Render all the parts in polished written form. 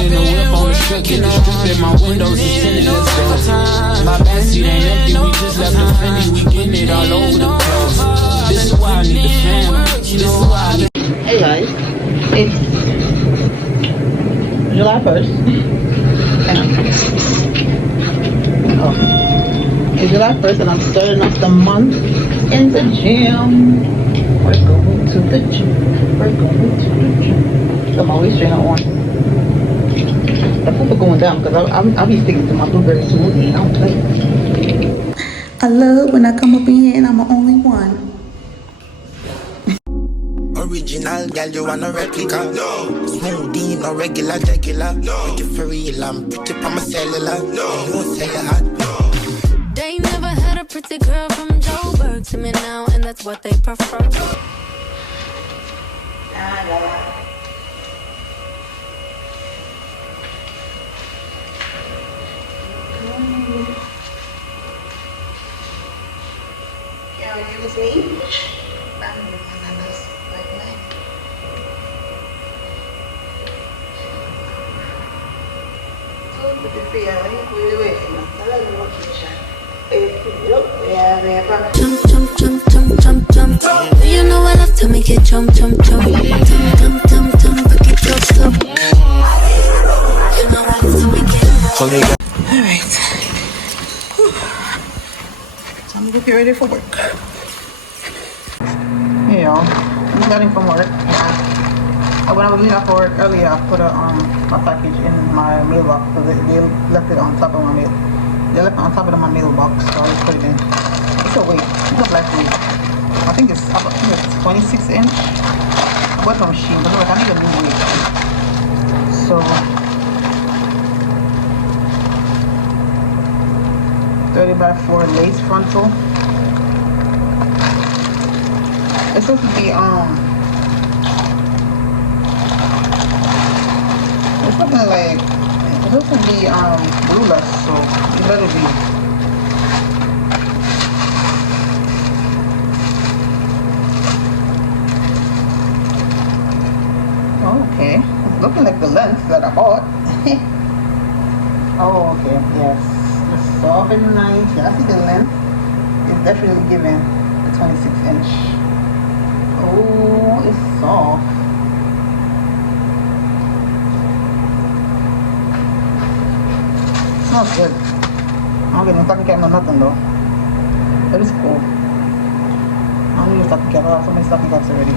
in the whip on the strip, get the strip in my windows is tinted, let's go. My backseat ain't empty, we just left the Fendi, we getting it all over the place. This is why I need the family, this is why I need. Hey guys, it's July 1st. It's July 1st and I'm starting off the month in the gym. We're going to the gym. So my waist trainer on. The foot are going down because I'll be sticking to my blueberry smoothie. I don't play. I love when I come up in here and I'm the only one. Original, girl, you want a replica? No. Smoothie, no regular. No. Make it for real, I'm pretty from my cellular. No. No cellular. No. They never had a pretty girl from Joburg to me now, and that's what they prefer. Can you use me? Jump. Do you know I love to make it jump. Jump, pick it up. You know I love to make it. Alright. Time to get ready for work. Hey y'all, I'm getting from work. When I was leaving for work earlier, I put my package in my mailbox because they left it on top of my mail. They left it on top of my mailbox, so I just put it in. It's a weight. It's a black weight. I think it's 26 inch. I bought from Shein, but look, I need a new weight. So 30x4 lace frontal. It's supposed to be it's looking like it's supposed to be blueless, so it better be. Okay, it's looking like the length that I bought. Oh, okay, yes. It's soft and nice. Yeah, I see the length. It's definitely giving the 26 inch. Oh, it's soft. Smells good. I don't get no stocking cap, no nothing though. But it's cool. I don't need a stocking cap. I have so many stocking caps already.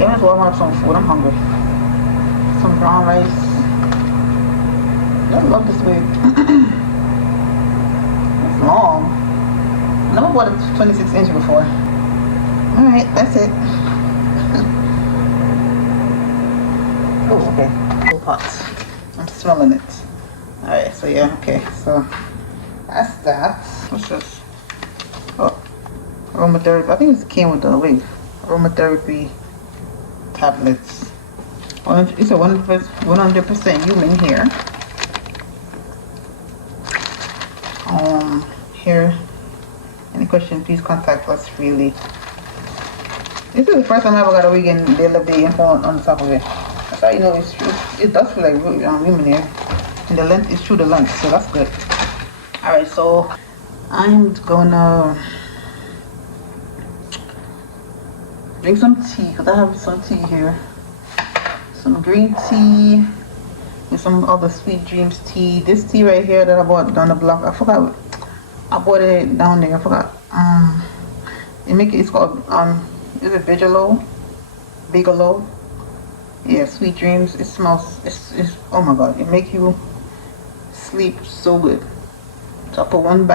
Yeah, might as well have some food. I'm hungry. Some brown rice. I love this wig. It's long. I never bought a 26 inch before. Alright, that's it. Oh, okay. So hot. I'm smelling it. Alright, so yeah, okay. So that's that. What's this? Oh, aromatherapy. I think it came with the wig. Aromatherapy tablets. It's a 100% human hair. Here. Any question, please contact us freely. This is the first time I ever got a wig and they left the info on the top of it. That's how you know it does feel like human hair. And the length is true to length, so that's good. Alright, so I'm gonna drink some tea because I have some tea here. Some green tea and some other Sweet Dreams tea. This tea right here that I bought down the block, I forgot. I bought it down there. I forgot. It's called is it Bigelow? Yeah, Sweet Dreams. It smells. It's oh my god. It makes you sleep so good. So I put one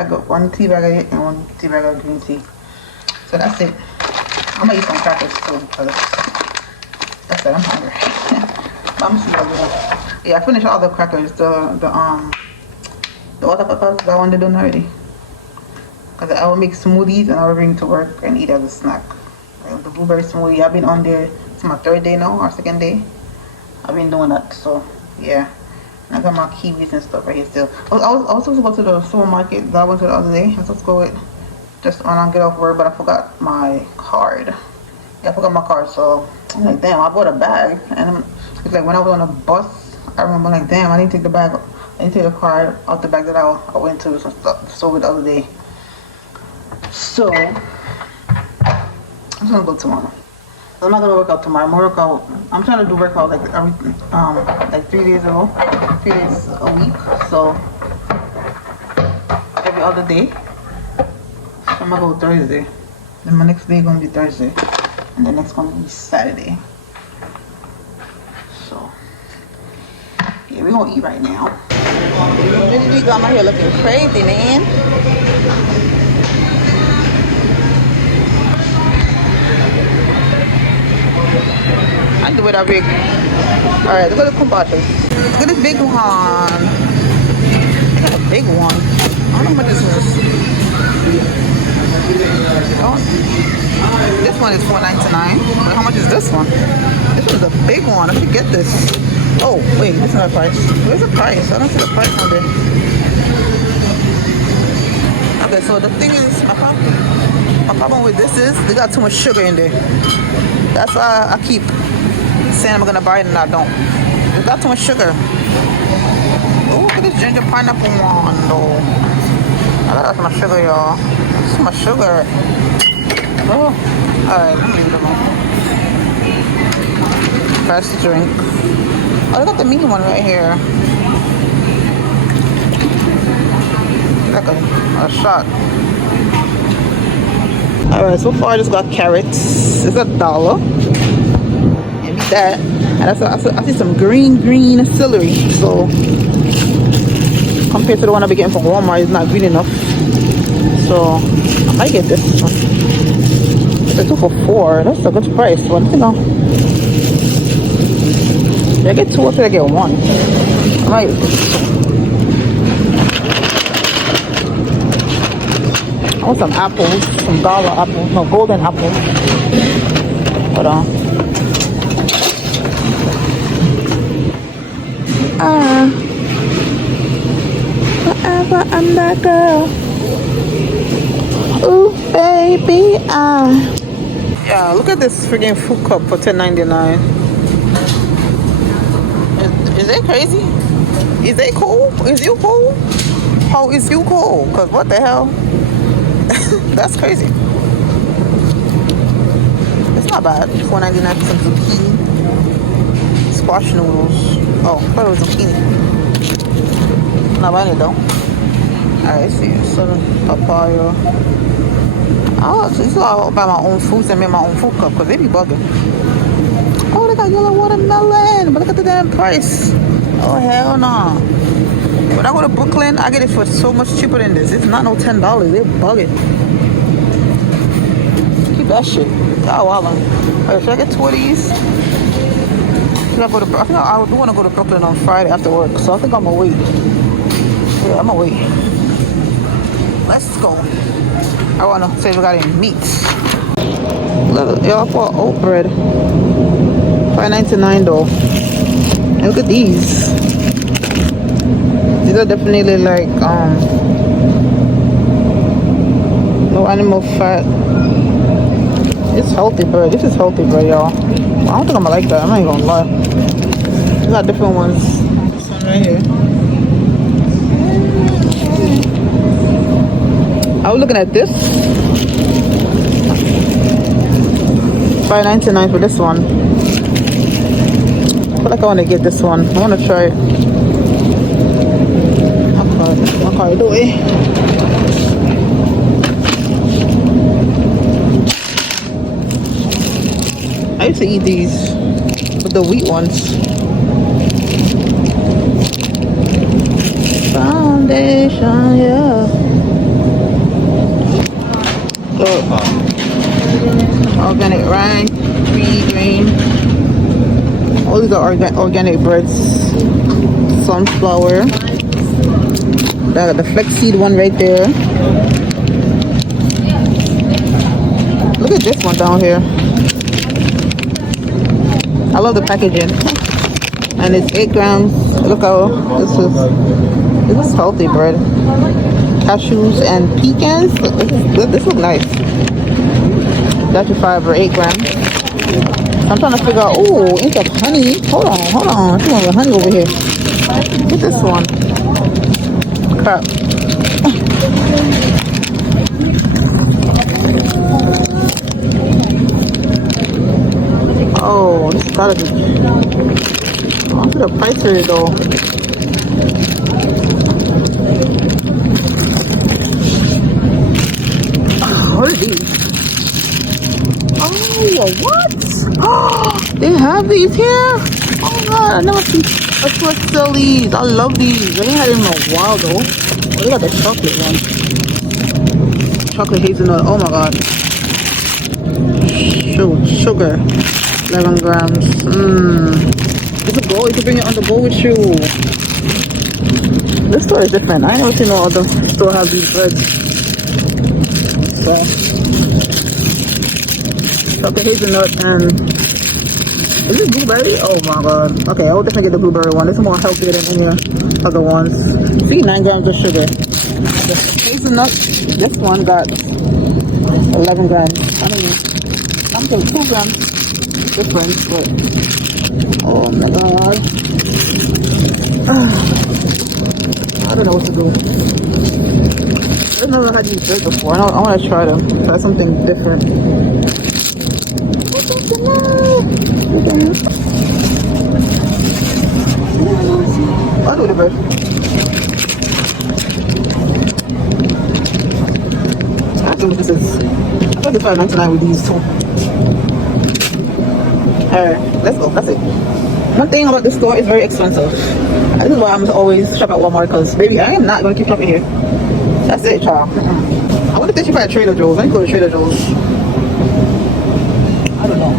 tea bag of it and one tea bag of green tea. So that's it. I'm gonna eat some crackers too because that's it. I'm hungry. But I'm still good. Yeah, I finished all the crackers. The water peppers. That one they done already. Because I will make smoothies and I will bring to work and eat as a snack. The blueberry smoothie, I've been on there. It's my third day now, or second day. I've been doing that, so yeah. I got my kiwis and stuff right here still. I was supposed to go to the supermarket that I went to the other day. I was supposed to go with just when I get off work, but I forgot my card. Yeah, I forgot my card, so I'm like, damn, I bought a bag. And it's like when I was on a bus I remember like, damn, I didn't take the bag. I didn't take the card out the bag that I went to some stuff store the other day. So I'm just gonna go tomorrow. I'm not gonna work out tomorrow. I'm trying to do workout like like 3 days a week. So every other day. So I'm gonna go Thursday. Then my next day gonna be Thursday, and the next one will be Saturday. So yeah, we're gonna eat right now. Really got my hair looking crazy, man. I do it a big. Alright, look at the compasses. Look at this big one. Look at the big one. I don't know how much this is. Oh, this one is $4.99. But how much is this one? This one's a big one. I should get this. Oh, wait, this is not a price. Where's the price? I don't see the price on there. Okay, so the thing is, my problem with this is they got too much sugar in there. That's why I keep saying I'm gonna buy it and I don't. They got too much sugar. Oh, look at this ginger pineapple one though. I got so much sugar, y'all. So much sugar. Oh, alright, let me leave it alone. Fast drink. Oh, I got the meat one right here. Like a shot. Alright, so far I just got carrots. It's $1. And that. And I see some green celery. So compared to the one I'll be getting from Walmart, it's not green enough. So I might get this one. It's 2 for $4. That's a good price. So I think did I get 2 or did I get 1? I might. I want some apples, some dollar apples, no, golden apples. Hold on. Forever I'm that girl. Ooh, baby, yeah, look at this freaking food cup for $10.99. Is that crazy? Is that cool? Is you cool? How is you cool? Cause what the hell? That's crazy. It's not bad. $4.99 for some zucchini. Squash noodles. Oh, I thought it was zucchini. Not bad it though. Alright, see. So papaya. Oh, so I'll buy my own foods and make my own food cup because they be bugging. Oh, they got yellow watermelon. But look at the damn price. Oh, hell no. When I go to Brooklyn, I get it for so much cheaper than this. It's not no $10. They're bugging. Keep that shit. Oh, wow. Alright, should I get 2 of these? I think I do want to go to Brooklyn on Friday after work. So I think I'm going to wait. Yeah, I'm going to wait. Let's go. I want to say we got any meats. Look, y'all bought oat bread. $5.99 though. And look at these. These are definitely like no animal fat. It's healthy bread. This is healthy bread, y'all. I don't think I'm gonna like that. I'm not even gonna lie. We got different ones. This one right here. I was looking at this. $5.99 for this one. I feel like I want to get this one. I want to try it. Okay, do it. I used to eat these, but the wheat ones. Foundation, yeah. Organic rice, free grain. All these are organic breads. Sunflower. The flaxseed one right there. Look at this one down here. I love the packaging. And it's 8 grams. Look how this is healthy bread. Cashews and pecans. This looks nice. That's 5 or 8 grams. I'm trying to figure out, oh, inch of honey. Hold on. I think I have honey over here. Get this one. Crap. Oh, this gotta be. I want to the price for it though. What are these? Oh, what? Oh, they have these here? Oh god, I never see. That's what sell these. I love these. I ain't had them in a while though. Oh, they got the chocolate one. Chocolate hazelnut. Oh my god. Sugar. 11 grams. You could go. You could bring it on the go with you. This store is different. I ain't never seen no other store have these breads. So, chocolate hazelnut and is this blueberry? Oh my god. Okay, I will definitely get the blueberry one. This is more healthier than any other ones. See, 9 grams of sugar. The hazelnut, this one got 11 grams. I mean, I'm getting 2 grams difference, but oh my god. I don't know what to do. I've never had these bread before. I want to try them. Try something different. I'll do the bread. I think this is. I think it's $5.99 with these too. Alright, let's go. That's it. One thing about this store is very expensive. This is why I'm always shop at Walmart, because baby, I am not going to keep shopping here. That's it, child. I wonder if they should buy at Trader Joe's. I need to go to Trader Joe's. I don't know.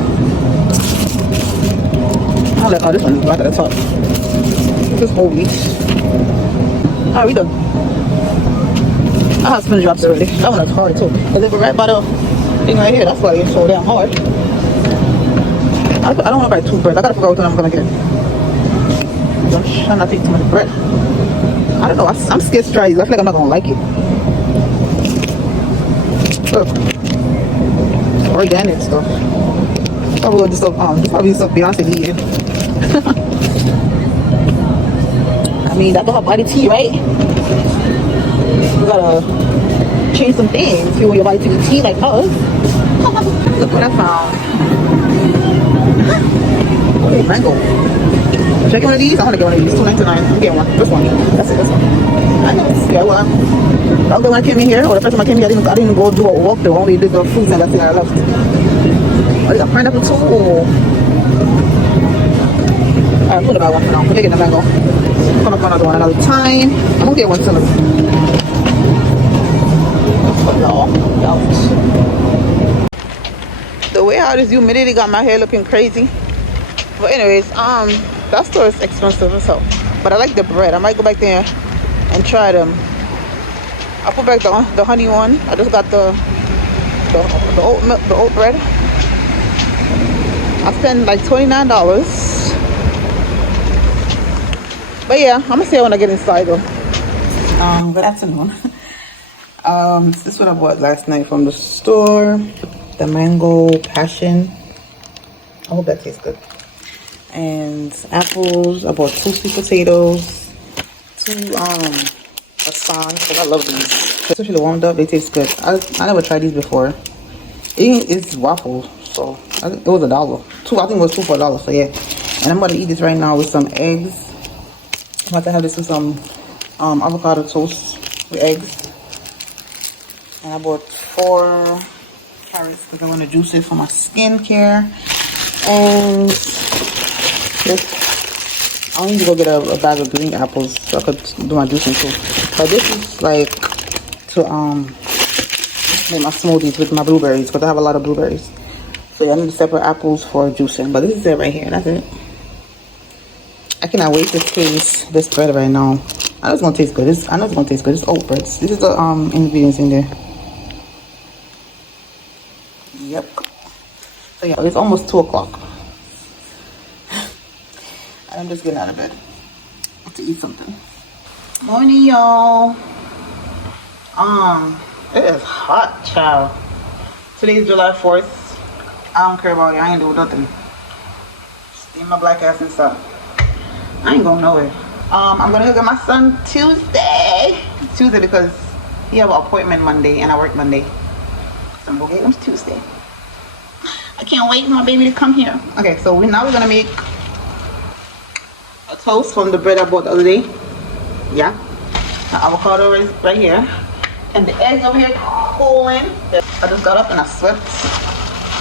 I like how this one is black at the top. This whole week. Alright, we done. I have spin drops already. That one is hard too. Because if we're right by the thing right here, that's why it's so damn hard. I don't want to buy 2 bread. I gotta figure out what I'm gonna get. I'm trying not to take too much bread. I don't know. I'm scared to try these. I feel like I'm not gonna like it. Look. Organic stuff. Probably this stuff. Probably stuff Beyonce needed. I mean, that's her body tea, right? You gotta change some things if you want your body to be tea like us. Look what I found. Oh, mango. Check one of these. I want to get one of these. $2.99. I'm getting one. This one. That's it. This one. I know. Yeah, well, the other when I came in here, or the first time I came here, I didn't go do a walk through. I only did the fruits and that's it. I left. Oh, there's a pineapple too. Alright, I'm gonna buy one for now. I'm getting the mango. I'm gonna find another one another time. I'm gonna get one soon. The way how this humidity got my hair looking crazy. But anyways, that store is expensive as hell. But I like the bread. I might go back there and try them. I put back the honey one. I just got the oat milk, the oat bread. I spent like $29. But yeah, I'm gonna see when I get inside though. Good afternoon. This is what I bought last night from the store. The mango passion. I hope that tastes good. And apples. I bought 2 sweet potatoes, 2 croissants, because I love these. Especially warmed up, they taste good. I never tried these before. It's waffles, so it was $1. I think it was 2 for $1. So yeah, and I'm gonna eat this right now with some eggs. I'm about to have this with some avocado toast with eggs. And I bought 4 carrots because I want to juice it for my skincare. And this, I need to go get a bag of green apples so I could do my juicing too. But this is like to make my smoothies with my blueberries because I have a lot of blueberries. So yeah, I need separate apples for juicing. But this is it right here. That's it. I cannot wait to taste this bread right now. I know it's gonna taste good. I know it's gonna taste good. It's oat bread. This is the ingredients in there. Yep. So yeah, it's almost 2 o'clock. I'm just getting out of bed to eat something. Morning, y'all. It is hot, child. Today is July 4th. I don't care about it. I ain't doing nothing. Get my black ass inside. I ain't going nowhere. I'm gonna go get my son Tuesday because he have an appointment Monday and I work Monday. So I'm gonna get him Tuesday. I can't wait for my baby to come here. Okay, so now we're gonna make a toast from the bread I bought the other day. Yeah. The avocado is right here. And the eggs over here cooling. I just got up and I swept.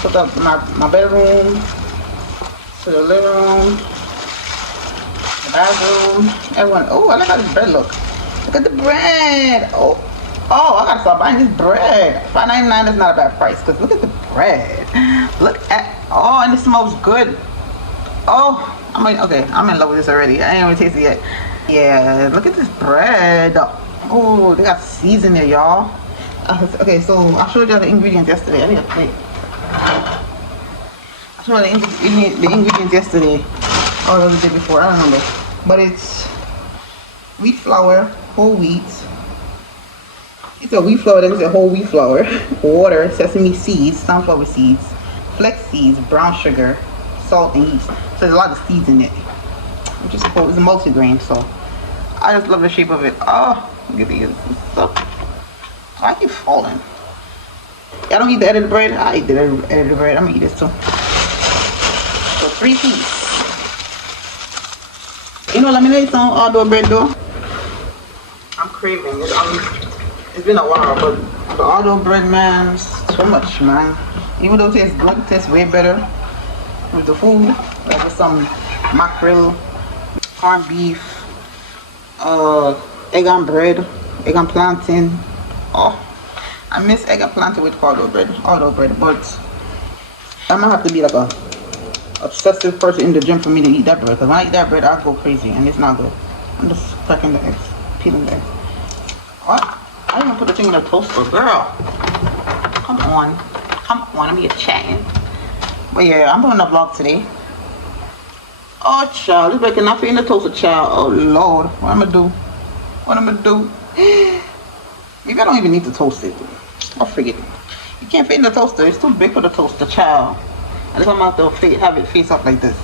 Put up my bedroom, to the living room, the bathroom, everyone. Oh, I like how this bread look. Look at the bread. Oh, I gotta start buying this bread. $5.99 is not a bad price, because look at the bread. Look at, oh, and it smells good. Oh, I'm in love with this already. I ain't even tasted it yet. Yeah, look at this bread. Oh, they got seeds in there, y'all. Okay, so I showed y'all the ingredients yesterday. I need a plate. I showed y'all the ingredients yesterday. Or the day before, I don't remember. But it's wheat flour, whole wheat. It's a wheat flour, then it's a whole wheat flour. Water, sesame seeds, sunflower seeds, flex seeds, brown sugar, salt, and yeast. So there's a lot of seeds in it. Which is supposed, it's a multi-grain, so I just love the shape of it. Oh, look at these stuff. Oh, I keep falling. I don't eat the edited bread. I eat the edited bread. I'm gonna eat this too. So 3 piece. You know, let me make some outdoor bread though. I'm craving it. It's been a while, but the outdoor bread, man, so much, man. Even though it tastes good, it tastes way better with the food. Like with some mackerel, corned beef, egg on bread, egg on plantain. Oh, I miss egg and plantain with outdoor bread, but I'm gonna have to be like a obsessive person in the gym for me to eat that bread, because when I eat that bread I go crazy and it's not good. I'm just cracking the eggs, peeling the eggs. What? I didn't even put the thing in the toaster, girl. Come on, I'm here chatting. But yeah, I'm doing a vlog today. Oh child, this bread cannot fit in the toaster, child. Oh Lord, what am I gonna do? Maybe I don't even need to toast it. I'll forget it. You can't fit in the toaster. It's too big for the toaster, child. I just want to have it face up like this.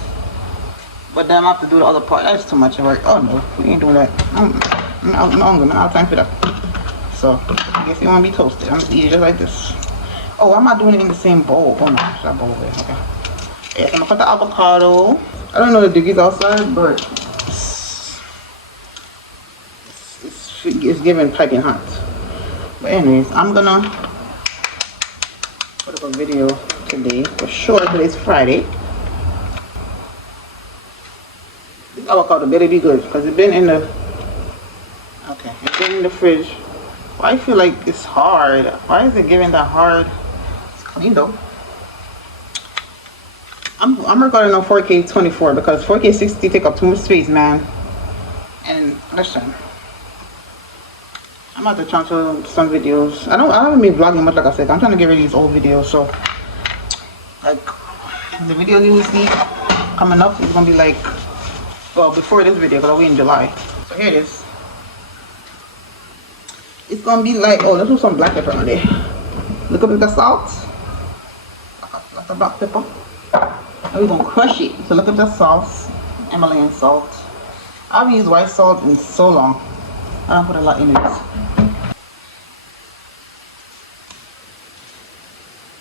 But then I have to do the other part. That's too much work. Oh no, we ain't doing that. I'm hungry, man. I don't have time for that. So I guess you want to be toasted. I'm just eating it just like this. Oh, I'm not doing it in the same bowl. Oh no, that bowl there. Okay. Yes, I'm gonna cut the avocado. I don't know the degrees outside, but it's giving piping hot. But anyways, I'm gonna put up a video today for sure. Today's Friday. This avocado better be good because it's been in the fridge. Why I feel like it's hard? Why is it giving that hard? It's clean though. I'm recording on 4K 24 because 4K 60 take up too much space, man. And listen, I'm about to transfer some videos. I haven't been vlogging much, like I said. I'm trying to get rid of these old videos, so like the video you will see coming up is gonna be like, well, before this video, because I'll be in July. So here it is. It's gonna be like, oh, let's put some black pepper on there. Look up at the salt. That's the black pepper. And we're gonna crush it. So look at the sauce, Himalayan salt. I've used white salt in so long. I don't put a lot in it.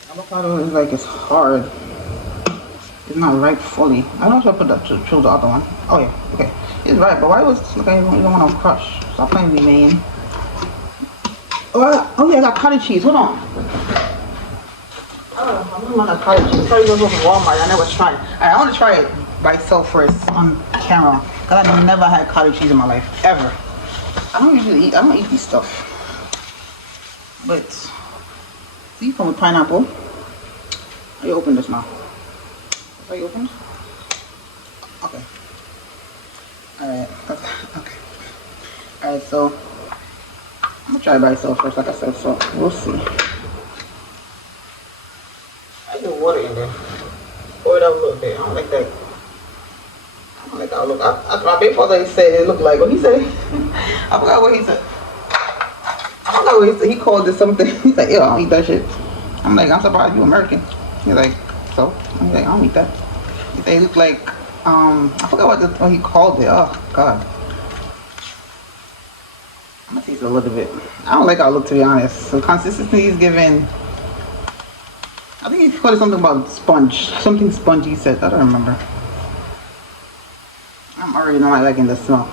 Avocado is like, it's hard. It's not ripe fully. I don't know if I put that to choose the other one. Oh yeah, okay. It's right, but why was look like you don't want to crush? Stop playing with me, man. Oh yeah, I got cottage cheese. Hold on. Oh, I'm gonna have cottage cheese. Sorry, go to Walmart. I never tried it. I want to try it by itself first on camera, because I've never had cottage cheese in my life ever. I don't eat this stuff. But see, come with pineapple. How you open this now? How you open it? Okay. Alright. Okay. Alright, so I'm gonna try it by itself first, like I said, so we'll see. I get water in there. Pour it up a little bit. I don't like that. I don't like that look. My big father said it looked like, what he said? I forgot what he said. I forgot what he said. He called it something. He's like, ew, I don't eat that shit. I'm like, I'm surprised you American. He's like, so? I'm like, I don't eat that. He said it looked like I forgot what he called it. Oh God. I'm gonna taste it a little bit. I don't like how it look, to be honest. So consistency is given. I think he called it something about sponge. Something spongy he said. I don't remember. I'm already not liking the smell.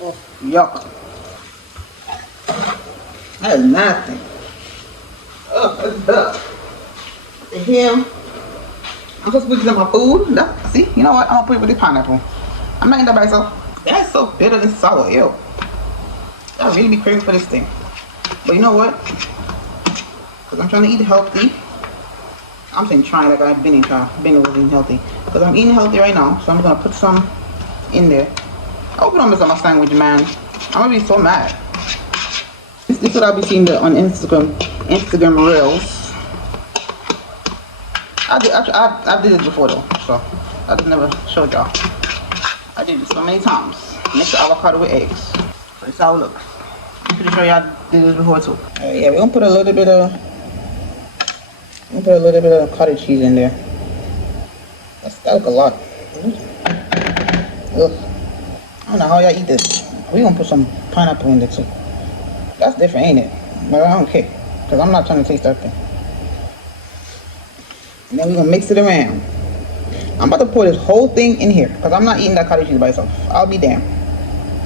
Oh, yuck. That is nasty. Oh, that's bad. What the hell? I'm supposed to put this in my food? No, see? You know what? I'm gonna put it with the pineapple. I'm not eating that by itself. That's so bitter and sour, yo. I really be craving for this thing. But you know what? Because I'm trying to eat healthy. I'm saying trying like I've been eating healthy. Because I'm eating healthy right now, so I'm gonna put some in there. I hope you don't miss out my sandwich, man. I'm gonna be so mad. This is what I'll be seeing on Instagram Reels. I did it before though, so I just never showed y'all. I did it so many times. Mix the avocado with eggs. So this is how it looks. I'm pretty sure y'all did this before too. Yeah, we're gonna put a little bit of cottage cheese in there. That's like a lot. Ugh. I don't know how y'all eat this. We're gonna put some pineapple in there too. That's different, ain't it? But I don't care, because I'm not trying to taste that thing. And then we're gonna mix it around. I'm about to pour this whole thing in here, because I'm not eating that cottage cheese by itself. I'll be damned.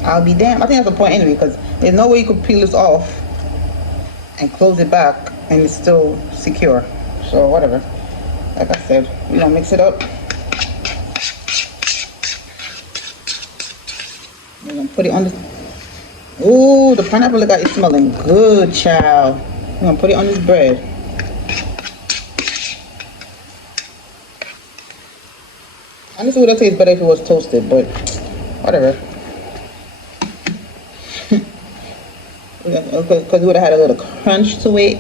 I think that's the point anyway, because there's no way you could peel this off and close it back and it's still secure. So whatever. Like I said, we're gonna mix it up. We're gonna put it on this. Ooh, the pineapple look like it's smelling good, child. We're gonna put it on this bread. Honestly, it would have tasted better if it was toasted, but whatever. Because it would have had a little crunch to it.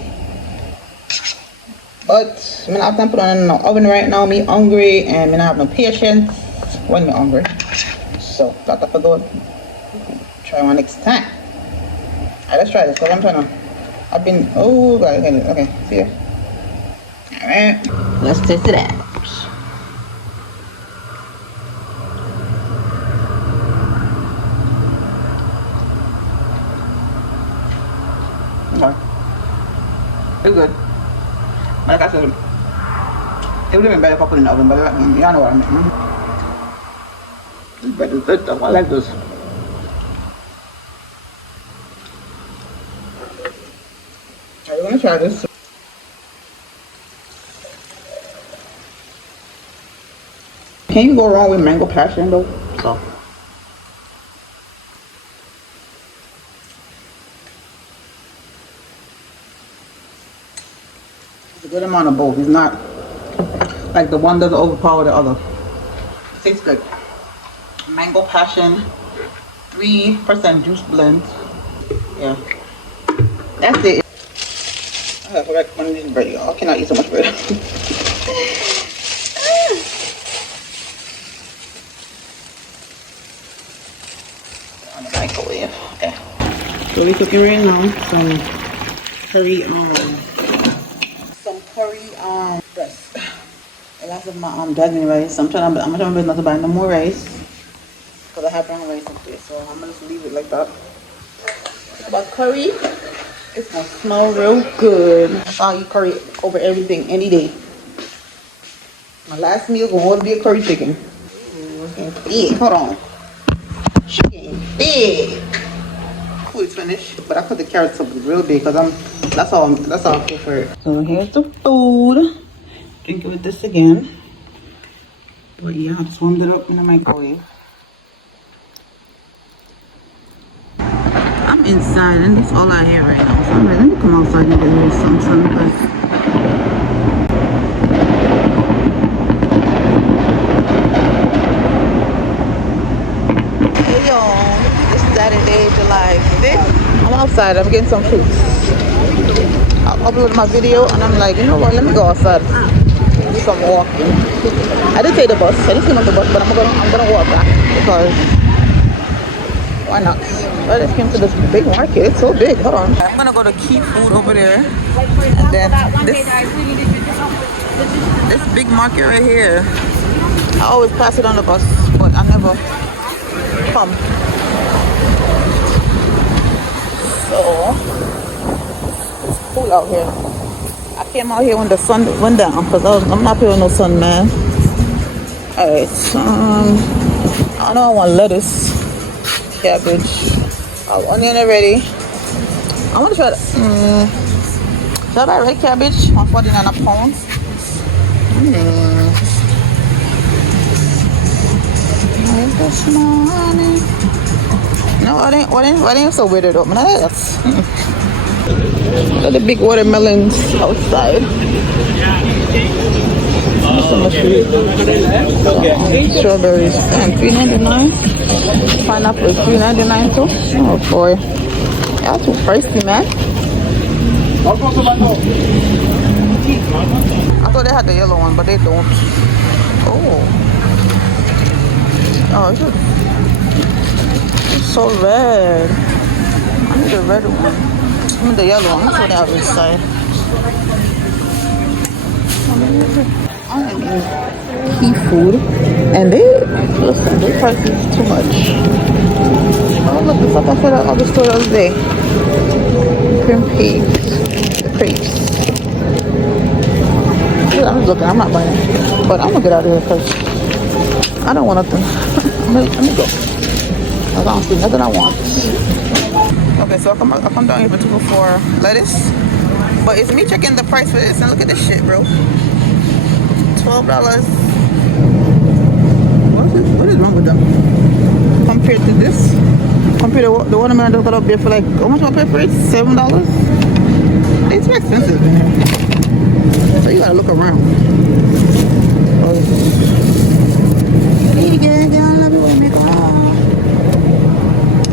But I'm not gonna put it on in the oven right now. Me hungry and me not have no patience when me hungry. So got to go try one next time. Alright, let's try this because I'm trying to. Oh, got it. Okay, see ya. Alright, let's test it out. Okay. It's good. Like I said, it would have been better if I put it in the oven, but y'all know what I mean. This bread is good though. I like this. Alright, we're gonna try this. Can you go wrong with mango passion though? So. It's a good amount of both. It's not like the one doesn't overpower the other. It tastes good. Mango passion, 3% juice blend. Yeah. That's it. I forgot one of these bread, y'all. I cannot eat so much bread. On the microwave. Okay. So we're cooking right now some curry breast. The last of my jasmine rice. I'm trying to not to buy no more rice because I have brown rice up there. So I'm gonna just leave it like that. But curry, it's gonna smell real good. I'll eat curry over everything any day. My last meal gonna always be a curry chicken. Ooh, big. Hold on. Chicken big. Food is finished, but I cut the carrots up real big because that's all I prefer it. So here's the food. Drink it with this again. But yeah, I just warmed it up in the microwave. I'm inside and that's all I hear right now. So I'm like, let me come outside and get some sun because hey y'all, it's Saturday, July 5th. I'm outside, I'm getting some fruits. I uploaded my video and I'm like, you know what, let me go outside. Do some walking. I did take the bus. I just came on the bus, but I'm gonna walk back because Why not? I just came to this big market. It's so big. Hold on. I'm gonna go to Key Food over there. And then this big market right here. I always pass it on the bus, but I never come. So it's cool out here. I came out here when the sun went down because I'm not here with no sun, man. Alright, I know I want lettuce, cabbage, onion already. I want to try should I buy red cabbage? $1.49 a pound. This morning. No, what ain't so weird up, man. Look at the big watermelons outside. Strawberries and $3.99. Pineapple is $3.99 too. Oh boy, that's too pricey, man. I thought they had the yellow one, but they don't. Oh, it's so red. I need the red one. I need the yellow one. That's what they have inside. I'm in Key Food, and their price is too much. Oh look, it's like I said at the store the other day. Cream crepes. I'm just looking. I'm not buying it, but I'm gonna get out of here because I don't want nothing. Let me go. I don't see nothing I want. Okay, so I come down here for 2 for lettuce, but it's me checking the price for this, and look at this shit, bro. $12. What is wrong with them? Compared to this, compared to the watermelon that got up there for like, how much I pay for it? $7. It's too expensive in here. So you gotta look around.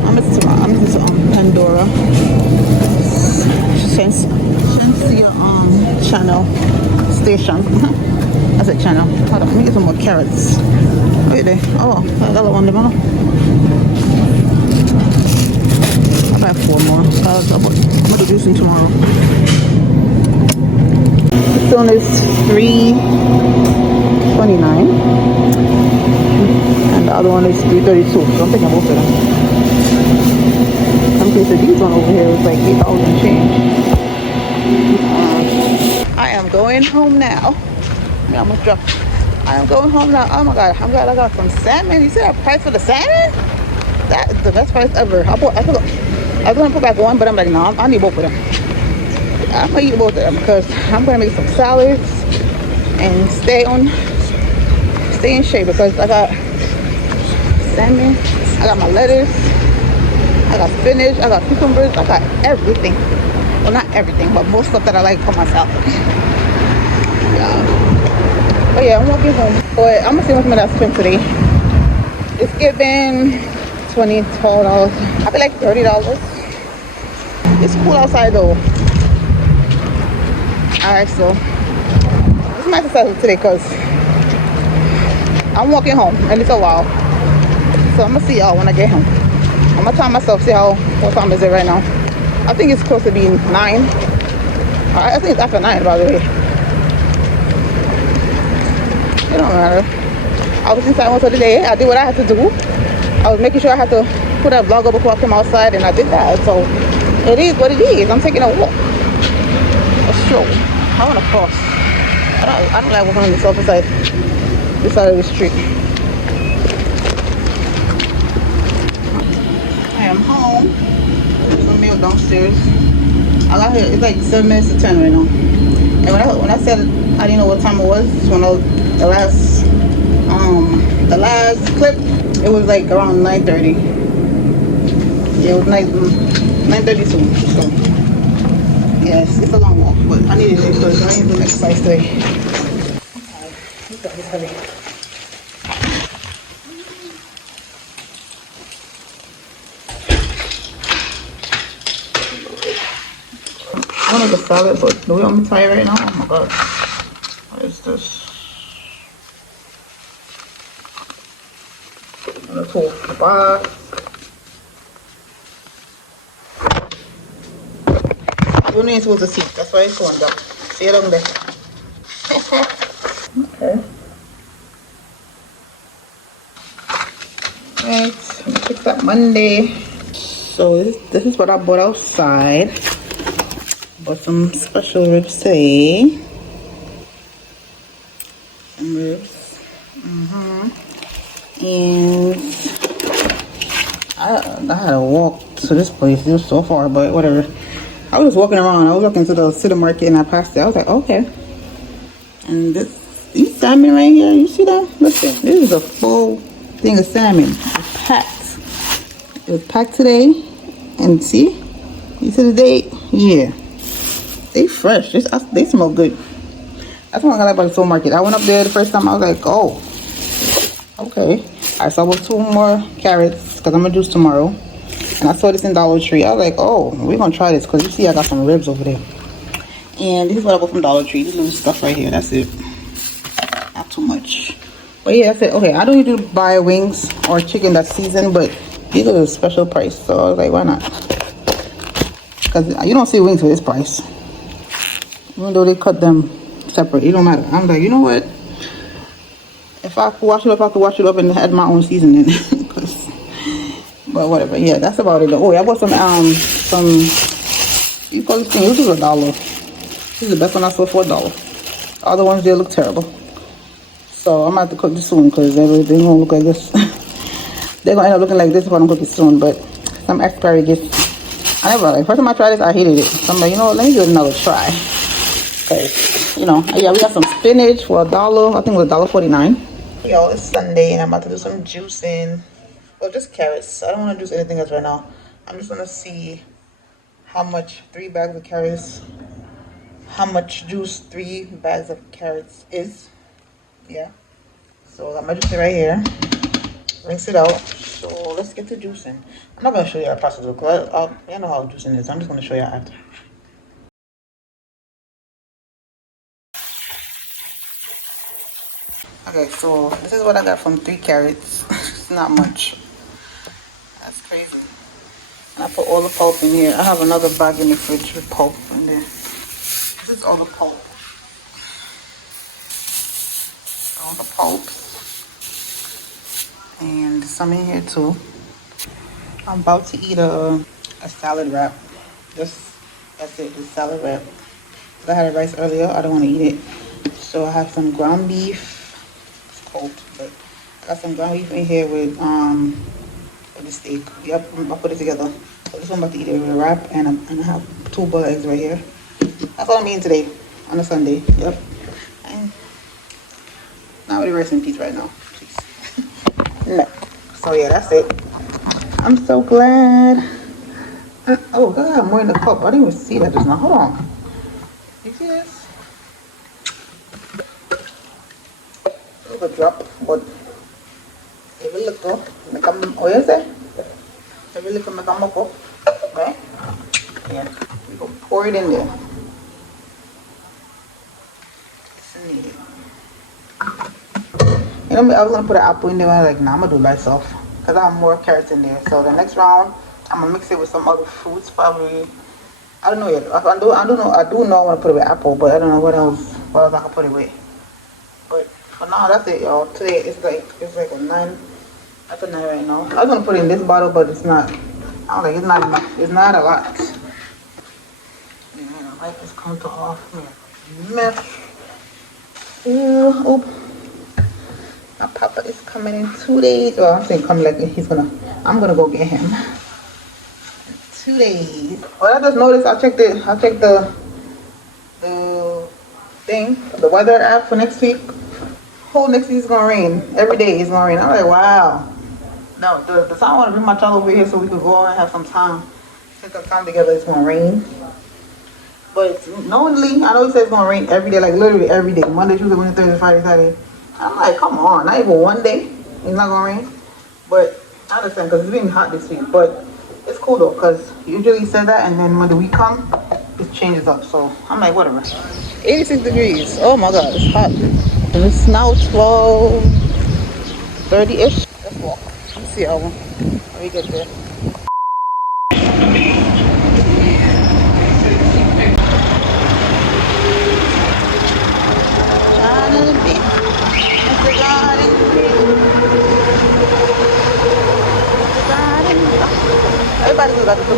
I'm missing Pandora. Shensia channel station. That's a channel. Hold on, let me get some more carrots. Wait there. Oh, I got one there. I'll buy 4 more. I'm gonna do juicing tomorrow. This one is $3.29, and the other one is $3.32. So I'm thinking both of them. I'm pretty sure these one over here is like $8 and change. I am going home now. I almost dropped. I am going home now. Oh my god, I'm glad I got some salmon. You see that price for the salmon? That is the best price ever. I was gonna put back one, but I'm like, no, I need both of them. I'm gonna eat both of them because I'm gonna make some salads and stay in shape because I got salmon, I got my lettuce, I got spinach, I got cucumbers, I got everything. Well, not everything, but most stuff that I like for myself. Yeah. But yeah, I'm walking home. But I'm gonna see how much I spent today. It's giving $12. I feel like $30. It's cool outside though. Alright, so it's my exercise today because I'm walking home and it's a while. So I'm gonna see y'all when I get home. I'm gonna time myself, see what time is it right now. I think it's close to being 9. I think it's after 9, by the way. It don't matter. I was inside most of the day. I did what I had to do. I was making sure I had to put a vlog up before I came outside, and I did that. So it is what it is. I'm taking a walk. A stroll. I want to cross. I don't like walking on this other side. This side of the street. I am home. There's a meal downstairs. I got here. It's like 7 minutes to 10 right now. And when I said I didn't know what time it was, when the last clip, it was like around 9:30. Yeah, it was 9:32. So yes, it's a long walk, but I needed it because I need to do exercise today. This heavy. I want the salad, but the way I'm tired right now, oh my god. What is this? The tofu. You ain't supposed to see. That's why it's going down. See it down there. Okay. Right. Fix that Monday. So this is what I bought outside. Bought some special ribs today. Some ribs. And I had to walk to this place. It was so far, but whatever. I was just walking around. I was walking to the city market and I passed it. I was like, okay. And these salmon right here, you see that? Listen, this is a full thing of salmon. It's packed. It was packed today. And see? You see the date? Yeah. They fresh. They smell good. That's what I like about the supermarket. I went up there the first time. I was like, oh, okay. I saw about 2 more carrots because I'm gonna juice tomorrow. And I saw this in Dollar Tree. I was like, oh, we're gonna try this because you see I got some ribs over there. And this is what I bought from Dollar Tree. This little stuff right here. That's it. Not too much. But yeah, that's it. Okay, I don't need to buy wings or chicken that's seasoned, but these are a special price. So I was like, why not? Because you don't see wings for this price. Even though they cut them separate, it don't matter. I'm like, you know what? If I could wash it up, I could wash it up and add my own seasoning. But whatever. Yeah, that's about it though. Oh, I bought some you call this thing, this is $1. This is the best one I saw for $1. Other ones, they look terrible. So I'm gonna have to cook this soon because they're gonna look like this. They're gonna end up looking like this if I don't cook it soon. But some asparagus. I never like. First time I tried this, I hated it. So I'm like, you know what? Let me give it another try. Cause you know, yeah, we got some spinach for $1. I think it was $1.49. Yo, it's Sunday and I'm about to do some juicing. Well, just carrots. I don't want to juice anything else right now. I'm just gonna see how much 3 bags of carrots. How much juice 3 bags of carrots is. Yeah. So I'm gonna juice it right here. Rinse it out. So let's get to juicing. I'm not gonna show you our process because I know how juicing is. I'm just gonna show you after. Okay, so this is what I got from 3 carrots. It's not much. That's crazy. And I put all the pulp in here. I have another bag in the fridge with pulp in there. This is all the pulp. All the pulp. And some in here too. I'm about to eat a salad wrap. That's it, the salad wrap. I had rice earlier. I don't want to eat it. So I have some ground beef. It's cold, but I got some ground beef in here with the steak. Yep, I'll put it together. So this one I'm about to eat it with a wrap, and I have 2 boiled eggs right here. That's all I'm eating today on a Sunday. Yep. And not really rice and peas right now. Please. No. So yeah, that's it. I'm so glad. Oh, I got more in the cup. I didn't even see that just now. Hold on. You see this? A little drop, but it will look good. Oh, yes, it will look good. Right? Yeah. We go pour it in there. It's needed. You know, I was gonna put an apple in there. I was like, nah, I'm gonna do it myself because I have more carrots in there. So the next round, I'm gonna mix it with some other fruits, probably. I don't know yet. I do know I want to put it with apple, but I don't know what else I can put it with. But for now, that's it, y'all. Today it's like a 9. That's a 9 right now. I was gonna put it in this bottle, but it's not. I don't think it's not enough. It's not a lot. Yeah, I like this counter off. Mess. Oh. My papa is coming in 2 days. Well, I'm saying come like I'm gonna go get him. 2 days. Well, I just noticed. I checked the thing, the weather app for next week. Whole next week is gonna rain. Every day it's gonna rain. I'm like, wow. No, the time I want to bring my child over here so we could go out and have some time, take some time together. It's gonna rain. But knowingly, I know he says it's gonna rain every day, like literally every day. Monday, Tuesday, Wednesday, Thursday, Friday, Saturday. I'm like, come on, not even one day. It's not gonna rain. But I understand because it's been hot this week. But it's cool though, because usually he says that, and then when the week comes, it changes up. So I'm like, whatever. 86 degrees. Oh my God, it's hot. And it's now 12:30-ish. Let's walk. Let's see how we get there.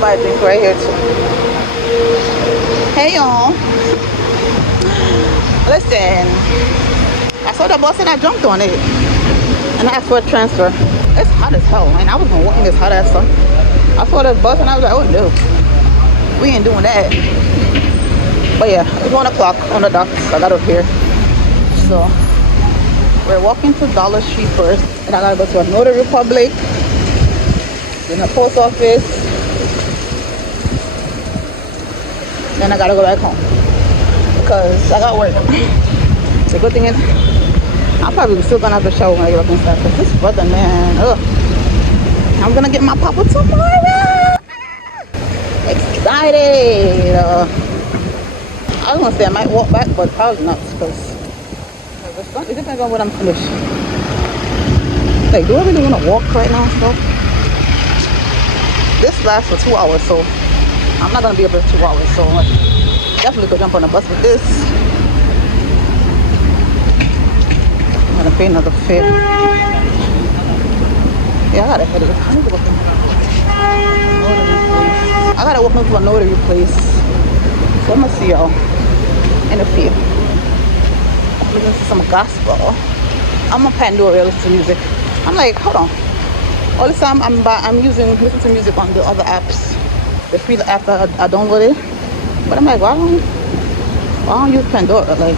buy a drink right here too. Hey y'all. Listen, I saw the bus and I jumped on it. And I asked for a transfer. It's hot as hell, man. I was gonna walk in this hot ass sun. I saw this bus and I was like, oh no. We ain't doing that. But yeah, it's 1 o'clock on the dot. So I got up here. So we're walking to Dollar Tree first. And I gotta go to a Notary Republic. Then a post office. Then I gotta go back home. Because I got work. The good thing is, I'm probably still gonna have to shower when I get up inside. Because this weather, man, ugh. I'm gonna get my papa tomorrow. Excited. I was gonna say I might walk back, but probably not. Because it depends on what I'm finished. Like, do I really want to walk right now? So this lasts for 2 hours, so I'm not gonna be able to 2 hours. So I definitely could jump on a bus with this. I'm gonna pay another fare. Yeah, I gotta head it. I need to go to I gotta walk into a notary place. So I'm gonna see y'all in a few. Listen to some gospel. I'm on Pandora listening to music. I'm like, hold on. All this time I'm listening to music on the other apps, the free app that I downloaded. But I'm like, why don't use Pandora? Like,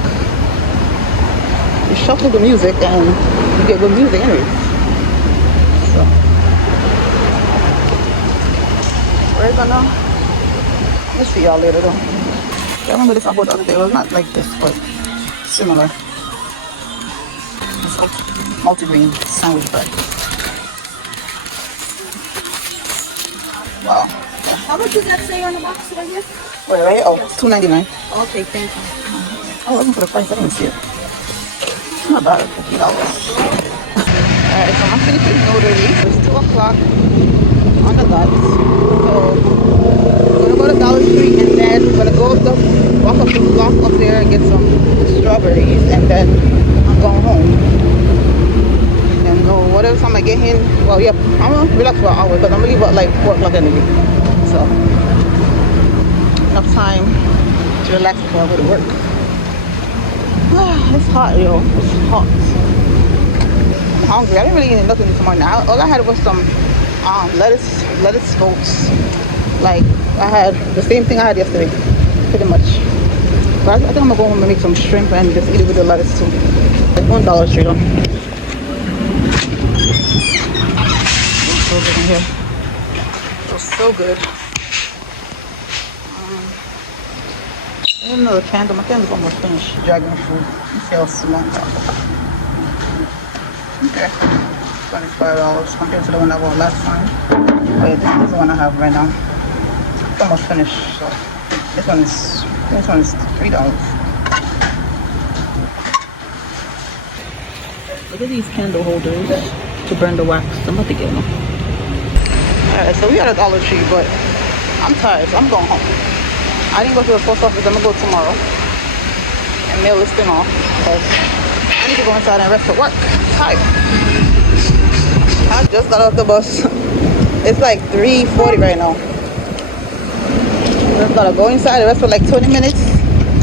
you shuffle the music and you get good music anyway. So we're gonna. Let's see y'all later though. I remember this about the other day. Well, not like this, but similar. It's like multigrain sandwich bread. Wow. How much does that say on the box right here? Wait, right? Oh, $2.99. Okay, thank you. I was looking for the price. I didn't see it. It's not bad. $50. Alright, so I'm finishing notary. It's 2 o'clock on the dot. So I'm gonna go to Dollar Tree and then I'm gonna go walk up the block up there and get some strawberries, and then I'm going home. And go whatever time I get in. Well, yeah, I'm gonna relax for an hour because I'm gonna leave at like 4 o'clock anyway. So enough time to relax before I go to work. It's hot, yo. It's hot. I'm hungry. I didn't really eat nothing this morning. All I had was some lettuce scopes. Like, I had the same thing I had yesterday, pretty much. But I think I'm gonna go home and make some shrimp and just eat it with the lettuce too. Like $1 straight on. So good in here. It was so good. Another candle. My candle's almost finished. Dragon fruit. Let's see how small. Okay. $25 compared to the one I bought last time. Oh yeah, this is the one I have right now. It's almost finished. So this one is $3. Look at these candle holders to burn the wax. I'm about to get them. Alright, so we are at Dollar Tree, but I'm tired, so I'm going home. I didn't go to the post office. I'm gonna go tomorrow and mail this thing off because I need to go inside and rest for work. Tired. I just got off the bus. It's like 3:40 right now. Just gotta go inside and rest for like 20 minutes.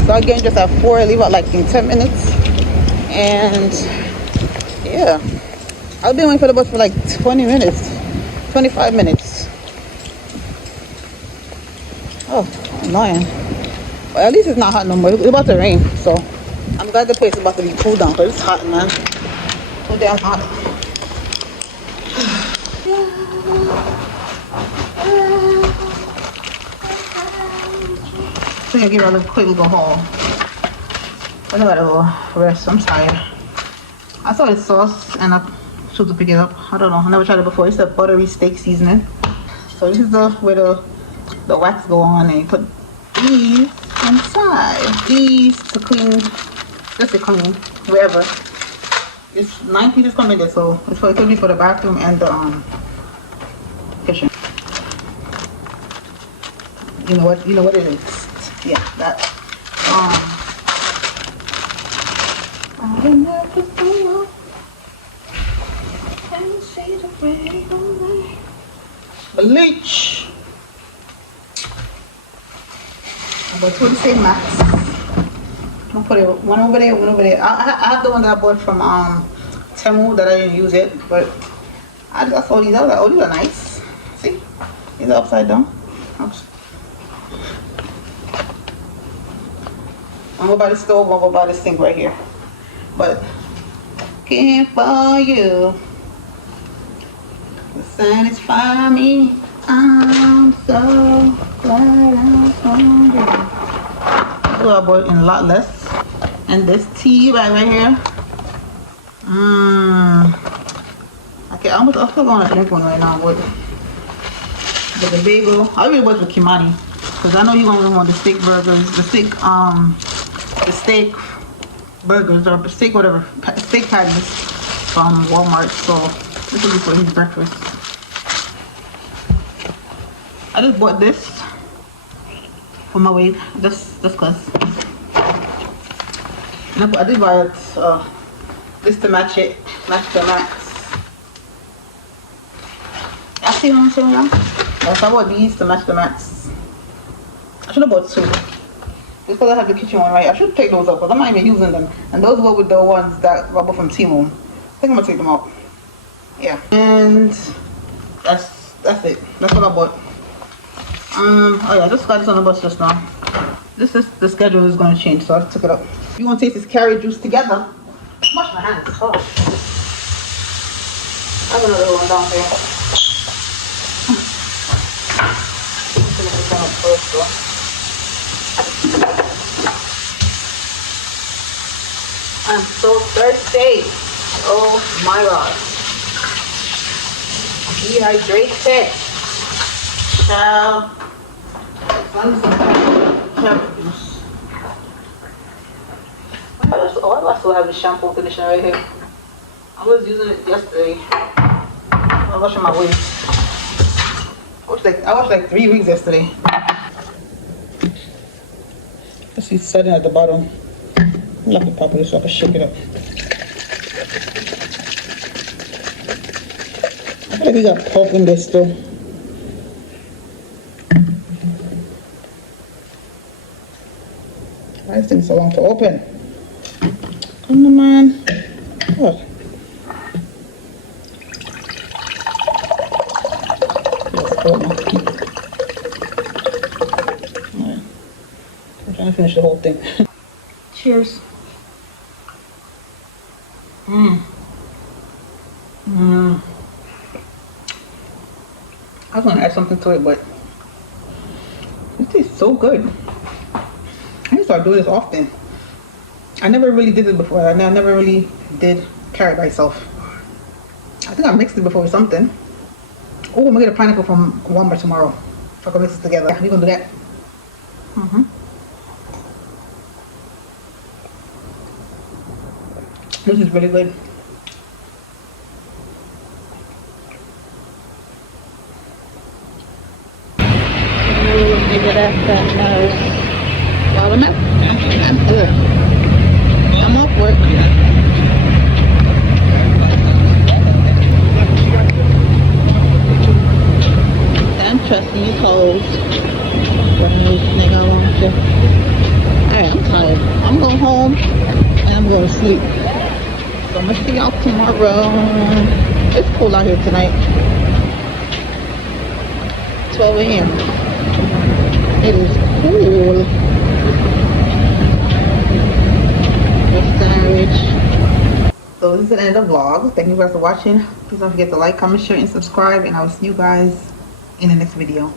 So again, just at 4, leave out like in 10 minutes. And yeah, I'll be waiting for the bus for like 20 minutes, 25 minutes. Oh, annoying. Well, at least it's not hot no more. It's about to rain, so I'm glad the place is about to be cooled down because it's hot, man. So damn hot. So I'm gonna give her a little quick little haul. I gotta go rest. I'm tired. I saw this sauce and I should to pick it up. I don't know. I never tried it before. It's a buttery steak seasoning. So this is where the wax go on, and you put these inside. These to clean, just to clean wherever. It's 9 pieces come in there, so it could be for the bathroom and the kitchen. You know what it is. Yeah, that. I never thought can see the rain on me. Bleach. But two of the same mats. I'm gonna put it one over there, one over there. I have the one that I bought from Temu that I didn't use it, but I saw these. I was like, oh, these are nice. See, these are upside down. Oops. I'm gonna go by the stove. I'm gonna go by the sink right here. But can't for you to satisfy me. I'm so glad I found you. This is what I bought in a lot less. And this tea right here. Okay, I'm still going to drink one right now, but the bagel. I really was with Kimani because I know you're gonna want the steak burgers, the steak burgers or steak whatever, steak patties from Walmart. So this will be for his breakfast. I just bought this for my weight, just cause. I did buy it, this to match the max. I see what I'm saying now? Yes, I bought these to match the max. I should have bought two. Just because I have the kitchen one right. I should take those up because I'm not even using them. And those were with the ones that I bought from Temu. I think I'm gonna take them out. Yeah. And that's it. That's what I bought. Oh yeah, I just got this on the bus just now. This is the schedule is gonna change, so I took it up. If you want to taste this carrot juice together, wash my hands. Oh. I have another one down there. I'm so thirsty. Oh my god. Dehydrated. Child. Why do I still have the shampoo conditioner right here? I was using it yesterday. I'm washing my waist. I washed like 3 weeks yesterday. Let's see, setting at the bottom. I'm gonna have to pop this so I can shake it up. I feel like we got pulp in this still. Why is this thing so long to open? Come on, man. What? Alright. I'm trying to finish the whole thing. Cheers. I was gonna add something to it, but it tastes so good. I need to start doing this often. I never really did it before. I never really did carrot by itself. I think I mixed it before with something. Oh, I'm gonna get a pineapple from Walmart tomorrow. So I can mix it together. Yeah, we're gonna do that. This is really good. Well, I'm good. I'm off work. And trust me, cold. Nigga, I want to. Alright, I'm tired. I'm going home and I'm going to sleep. So I'm gonna see y'all tomorrow. It's cool out here tonight. 12 a.m. It is cool. So this is the end of the vlog. Thank you guys for watching. Please don't forget to like, comment, share, and subscribe. And I will see you guys in the next video.